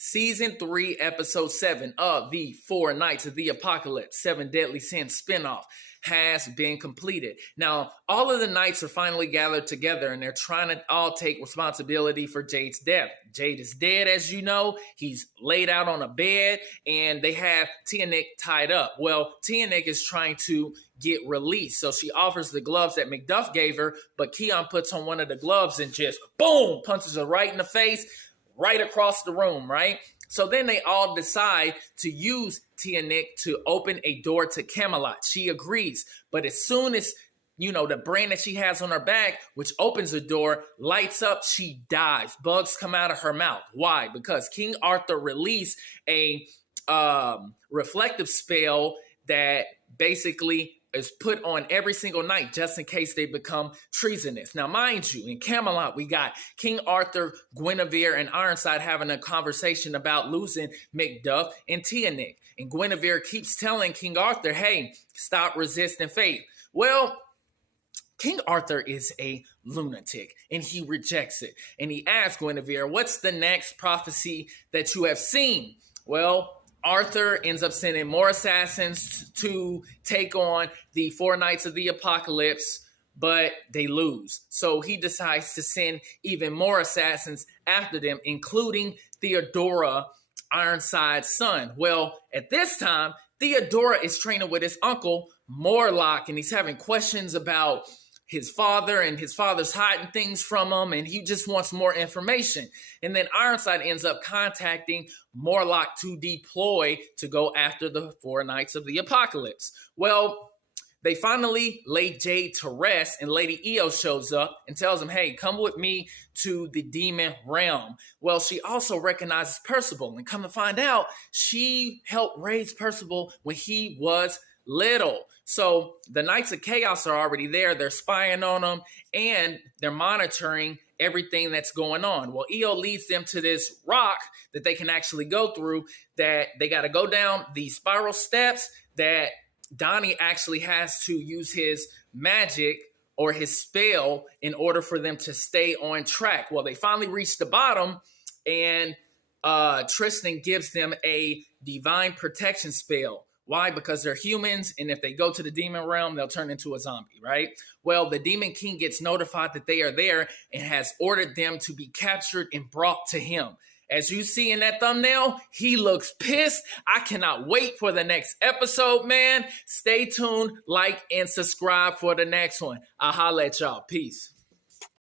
Season 3, Episode 7 of the Four Knights of the Apocalypse, Seven Deadly Sins spinoff has been completed. Now, all of the knights are finally gathered together and they're trying to all take responsibility for Jade's death. Jade is dead, as you know. He's laid out on a bed and they have Tia Nick tied up. Well, Tia Nick is trying to get released. So she offers the gloves that McDuff gave her, but Keon puts on one of the gloves and just, boom, punches her right in the face, right across the room, right? So then they all decide to use Tia Nick to open a door to Camelot. She agrees, but as soon as, the brand that she has on her back, which opens the door, lights up, she dies. Bugs come out of her mouth. Why? Because King Arthur released a reflective spell that basically is put on every single knight just in case they become treasonous. Now, mind you, in Camelot, we got King Arthur, Guinevere, and Ironside having a conversation about losing Macduff and Tia Nick. And Guinevere keeps telling King Arthur, hey, stop resisting fate. Well, King Arthur is a lunatic and he rejects it. And he asks Guinevere, what's the next prophecy that you have seen? Well, Arthur ends up sending more assassins to take on the Four Knights of the Apocalypse, but they lose. So he decides to send even more assassins after them, including Theodora, Ironside's son. Well, at this time, Theodora is training with his uncle, Morlock, and he's having questions about his father, and his father's hiding things from him, and he just wants more information. And then Ironside ends up contacting Morlock to deploy to go after the Four Knights of the Apocalypse. Well, they finally lay Jade to rest, and Lady Io shows up and tells him, hey, come with me to the demon realm. Well, she also recognizes Percival, and come to find out, she helped raise Percival when he was little. So the Knights of Chaos are already there. They're spying on them and they're monitoring everything that's going on. Well, Io leads them to this rock that they can actually go through, that they got to go down the spiral steps, that Donnie actually has to use his magic or his spell in order for them to stay on track. Well, they finally reach the bottom and Tristan gives them a divine protection spell. Why? Because they're humans, and if they go to the demon realm, they'll turn into a zombie, right? Well, the Demon King gets notified that they are there and has ordered them to be captured and brought to him. As you see in that thumbnail, he looks pissed. I cannot wait for the next episode, man. Stay tuned, like, and subscribe for the next one. I'll holla at y'all. Peace.